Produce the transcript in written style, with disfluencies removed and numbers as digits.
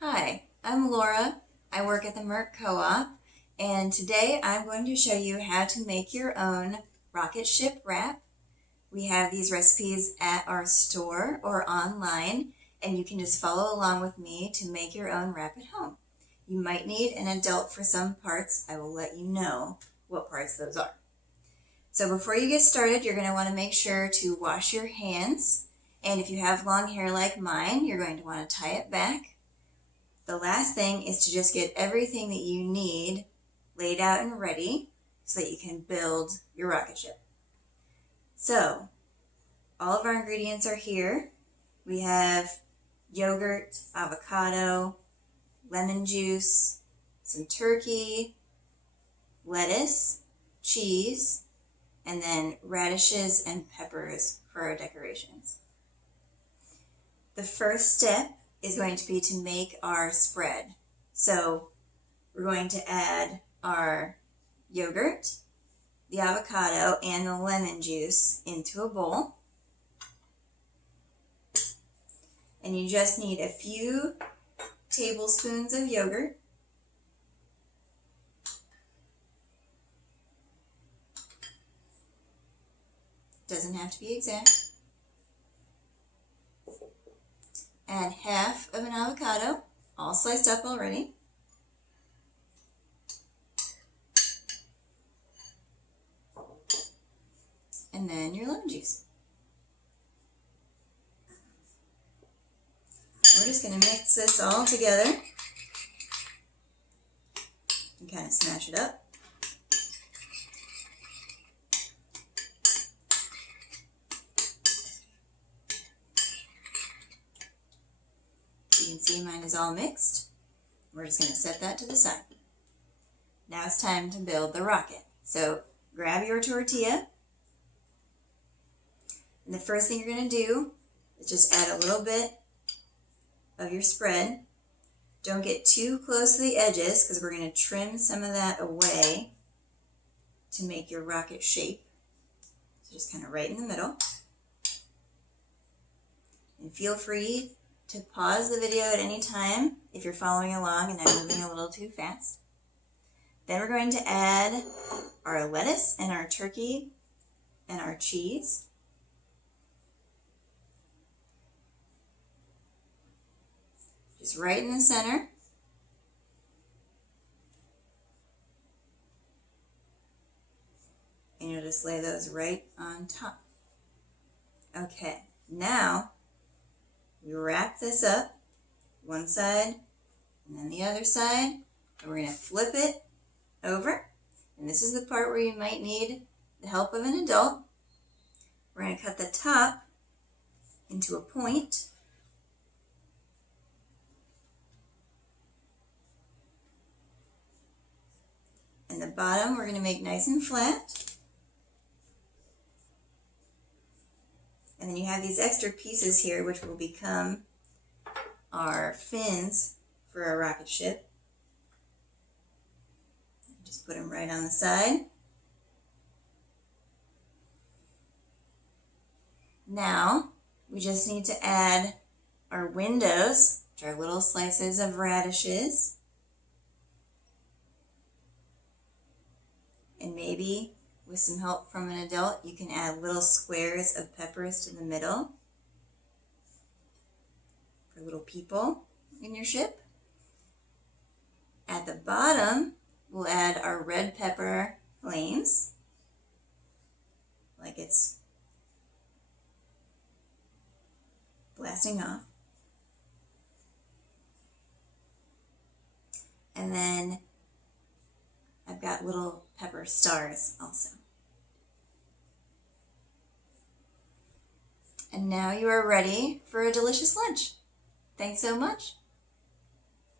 Hi, I'm Laura. I work at the Merc Co-op, and today I'm going to show you how to make your own rocket ship wrap. We have these recipes at our store or online, and you can just follow along with me to make your own wrap at home. You might need an adult for some parts. I will let you know what parts those are. So before you get started, you're going to want to make sure to wash your hands, and if you have long hair like mine, you're going to want to tie it back. The last thing is to just get everything that you need laid out and ready so that you can build your rocket ship. So, all of our ingredients are here. We have yogurt, avocado, lemon juice, some turkey, lettuce, cheese, and then radishes and peppers for our decorations. The first step is going to be to make our spread. So we're going to add our yogurt, the avocado, and the lemon juice into a bowl. And you just need a few tablespoons of yogurt. Doesn't have to be exact. Add half of an avocado, all sliced up already. And then your lemon juice. We're just going to mix this all together and kind of smash it up. You can see mine is all mixed. We're just going to set that to the side. Now it's time to build the rocket. So grab your tortilla. And the first thing you're going to do is just add a little bit of your spread. Don't get too close to the edges because we're going to trim some of that away to make your rocket shape. So just kind of right in the middle. And feel free to pause the video at any time if you're following along and I'm moving a little too fast. Then we're going to add our lettuce and our turkey and our cheese. Just right in the center. And you'll just lay those right on top. Okay, now we wrap this up, one side and then the other side, and we're going to flip it over. And this is the part where you might need the help of an adult. We're going to cut the top into a point. And the bottom we're going to make nice and flat. And then you have these extra pieces here which will become our fins for our rocket ship. Just put them right on the side. Now we just need to add our windows, which are little slices of radishes. And maybe with some help from an adult, you can add little squares of peppers to the middle for little people in your ship. At the bottom, we'll add our red pepper flames, like it's blasting off. And then I've got little pepper stars also. And now you are ready for a delicious lunch. Thanks so much.